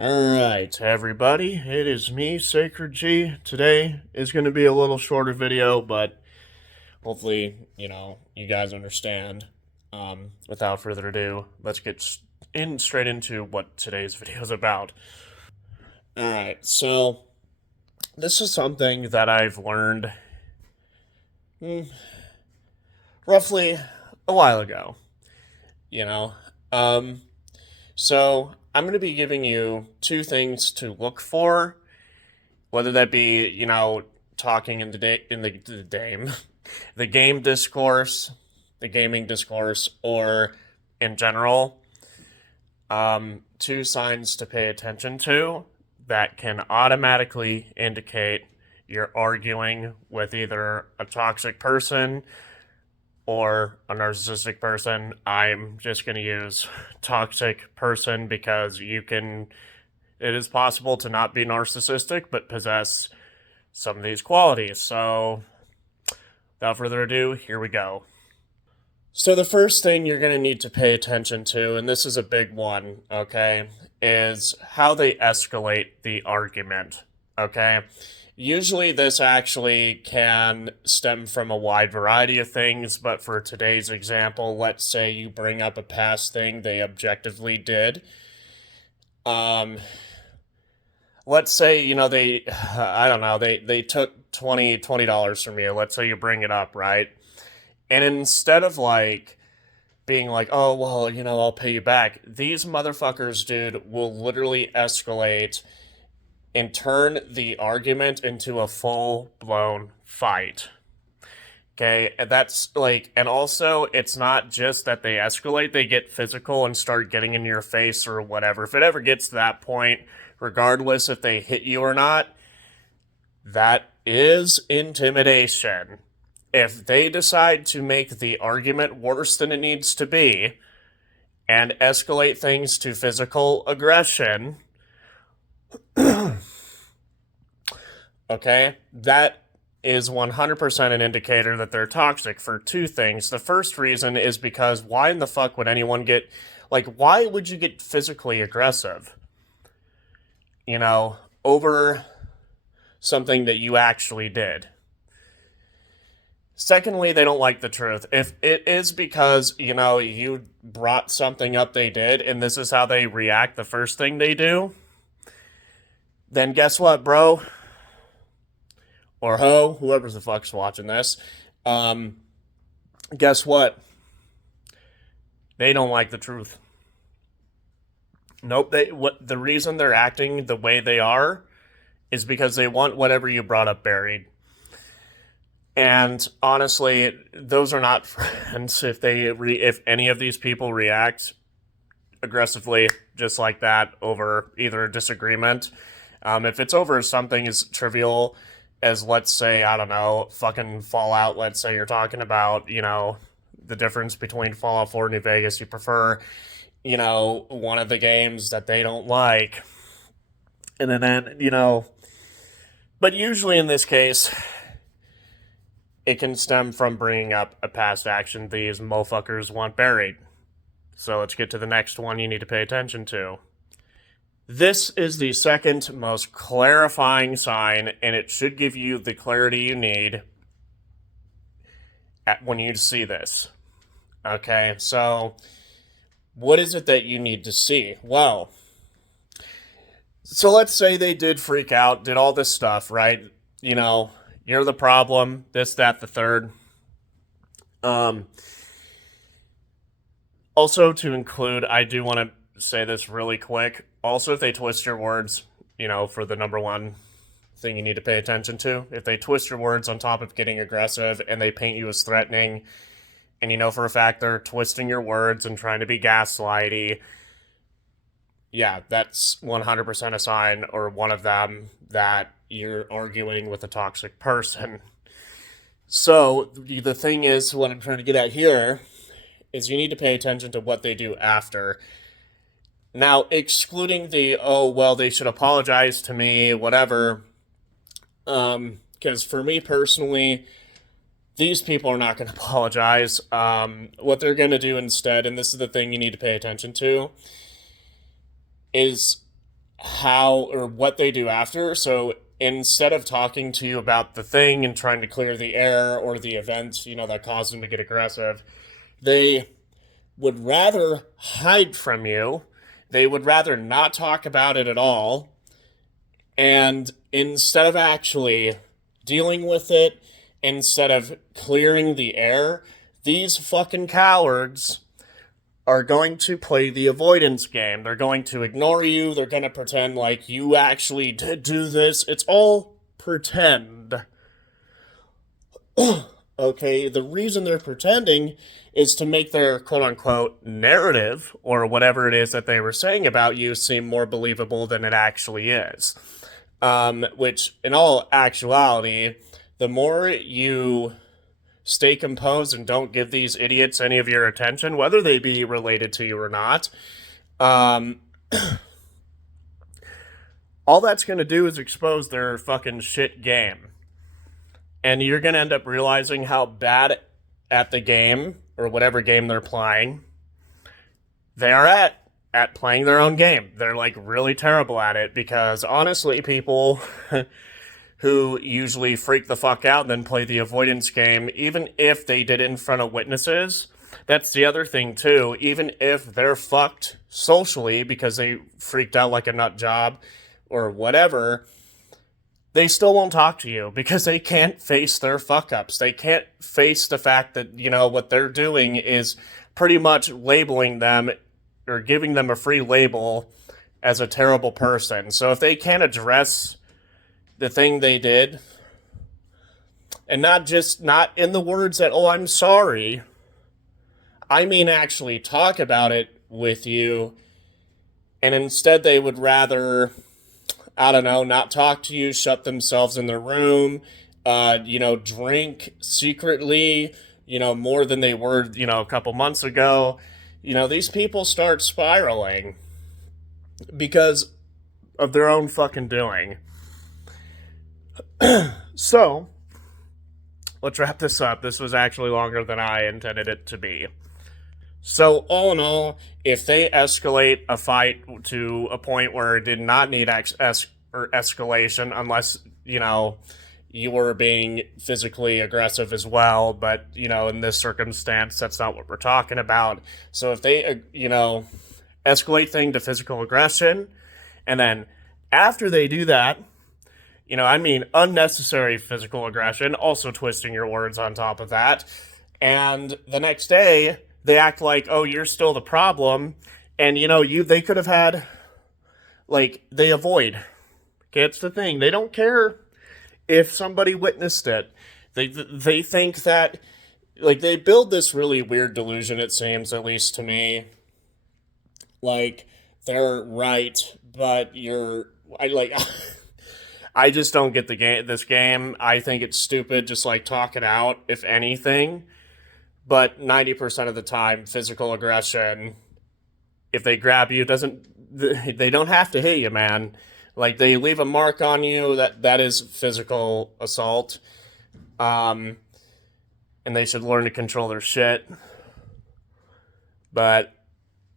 Alright, everybody, it is me, Sacred G. Today is going to be a little shorter video, but hopefully, you guys understand. Without further ado, let's get straight into what today's video is about. Alright, so this is something that I've learned roughly a while ago, you know. So I'm going to be giving you two things to look for, whether that be, talking in the game, the game discourse, the gaming discourse, or in general. Two signs to pay attention to that can automatically indicate you're arguing with either a toxic person or a narcissistic person. I'm just going to use toxic person because it is possible to not be narcissistic but possess some of these qualities. So, without further ado, here we go. So, the first thing you're going to need to pay attention to, and this is a big one, okay, is how they escalate the argument, okay? Usually, this actually can stem from a wide variety of things, but for today's example, let's say you bring up a past thing they objectively did. Let's say, I don't know, they took $20 from you. Let's say you bring it up, right? And instead of being like, oh, well, I'll pay you back, these motherfuckers, dude, will literally escalate and turn the argument into a full-blown fight. Okay, and that's and also, it's not just that they escalate, they get physical and start getting in your face or whatever. If it ever gets to that point, regardless if they hit you or not, that is intimidation. If they decide to make the argument worse than it needs to be and escalate things to physical aggression, okay, that is 100% an indicator that they're toxic for two things. The first reason is because why in the fuck would anyone why would you get physically aggressive? Over something that you actually did. Secondly, they don't like the truth. If it is because, you brought something up they did and this is how they react the first thing they do, then guess what, bro? Or ho, whoever the fuck's watching this, guess what? They don't like the truth. Nope, the reason they're acting the way they are is because they want whatever you brought up buried. And honestly, those are not friends. If any of these people react aggressively just like that over either a disagreement, if it's over something as trivial as, let's say, I don't know, fucking Fallout. Let's say you're talking about, the difference between Fallout 4 and New Vegas. You prefer, one of the games that they don't like. And then, but usually in this case, it can stem from bringing up a past action these motherfuckers want buried. So let's get to the next one you need to pay attention to. This is the second most clarifying sign, and it should give you the clarity you need when you see this. Okay, so what is it that you need to see? Well, so let's say they did freak out, did all this stuff, right? You're the problem, this, that, the third. Also, to include, I do want to say this really quick. Also, if they twist your words, for the number one thing you need to pay attention to, if they twist your words on top of getting aggressive and they paint you as threatening, and for a fact they're twisting your words and trying to be gaslighty, yeah, that's 100% a sign, or one of them, that you're arguing with a toxic person. So, the thing is, what I'm trying to get at here is you need to pay attention to what they do after. Now, excluding the, oh, well, they should apologize to me, whatever, because for me personally, these people are not going to apologize. What they're going to do instead, and this is the thing you need to pay attention to, is how or what they do after. So instead of talking to you about the thing and trying to clear the air or the event, that caused them to get aggressive, they would rather hide from you. They would rather not talk about it at all. And instead of actually dealing with it, instead of clearing the air, these fucking cowards are going to play the avoidance game. They're going to ignore you. They're going to pretend like you actually did do this. It's all pretend. Okay, the reason they're pretending is to make their quote-unquote narrative, or whatever it is that they were saying about you, seem more believable than it actually is. Which, in all actuality, the more you stay composed and don't give these idiots any of your attention, whether they be related to you or not, all that's going to do is expose their fucking shit game. And you're going to end up realizing how bad at the game, or whatever game they're playing, they are at playing their own game. They're like really terrible at it, because honestly, people who usually freak the fuck out and then play the avoidance game, even if they did it in front of witnesses, that's the other thing too. Even if they're fucked socially because they freaked out like a nut job or whatever, they still won't talk to you because they can't face their fuck ups. They can't face the fact that, what they're doing is pretty much labeling them or giving them a free label as a terrible person. So if they can't address the thing they did, and not in the words that, oh, I'm sorry, I mean actually talk about it with you, and instead they would rather, I don't know, not talk to you, shut themselves in their room, drink secretly, more than they were, a couple months ago. These people start spiraling because of their own fucking doing. So, let's wrap this up. This was actually longer than I intended it to be. So, all in all, if they escalate a fight to a point where it did not need escalation, unless, you were being physically aggressive as well, but, in this circumstance, that's not what we're talking about. So if they, escalate thing to physical aggression, and then after they do that, unnecessary physical aggression, also twisting your words on top of that, and the next day, they act like, oh, you're still the problem, and, they could have had, they avoid. Okay, it's the thing. They don't care if somebody witnessed it. They think that, they build this really weird delusion, it seems, at least to me. They're right, but I just don't get this game. I think it's stupid, just talk it out, if anything. But 90% of the time, physical aggression, if they grab you, they don't have to hit you, man. They leave a mark on you, that is physical assault. And they should learn to control their shit. But,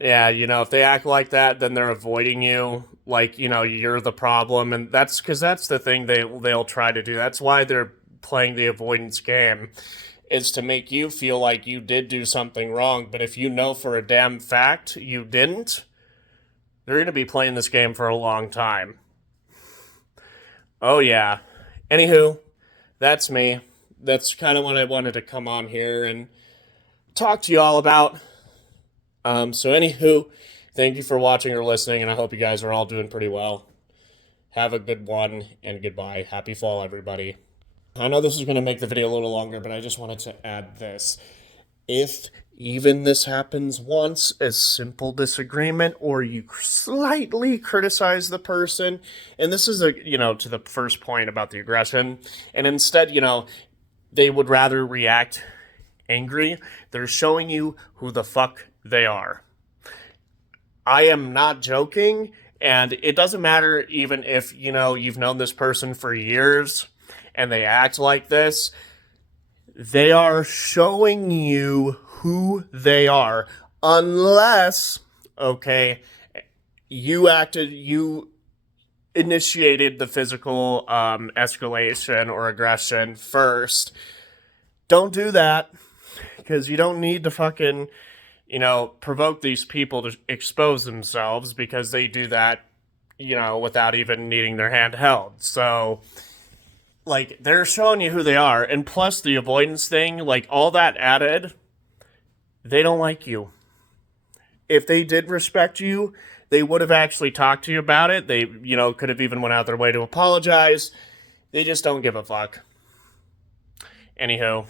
yeah, if they act like that, then they're avoiding you. You're the problem. And that's because that's the thing they'll try to do. That's why they're playing the avoidance game, is to make you feel like you did do something wrong. But if you know for a damn fact you didn't, they're going to be playing this game for a long time. Oh, yeah. Anywho, that's me. That's kind of what I wanted to come on here and talk to you all about. So anywho, thank you for watching or listening, and I hope you guys are all doing pretty well. Have a good one, and goodbye. Happy fall, everybody. I know this is going to make the video a little longer, but I just wanted to add this. If even this happens once, a simple disagreement, or you slightly criticize the person, and this is to the first point about the aggression, and instead, they would rather react angry, they're showing you who the fuck they are. I am not joking, and it doesn't matter even if, you've known this person for years, and they act like this. They are showing you who they are, unless, okay, you initiated the physical escalation or aggression first. Don't do that, because you don't need to fucking, provoke these people to expose themselves, because they do that, without even needing their hand held. So, like, they're showing you who they are. And plus the avoidance thing, like, all that added, they don't like you. If they did respect you, they would have actually talked to you about it. They, could have even went out their way to apologize. They just don't give a fuck. Anywho,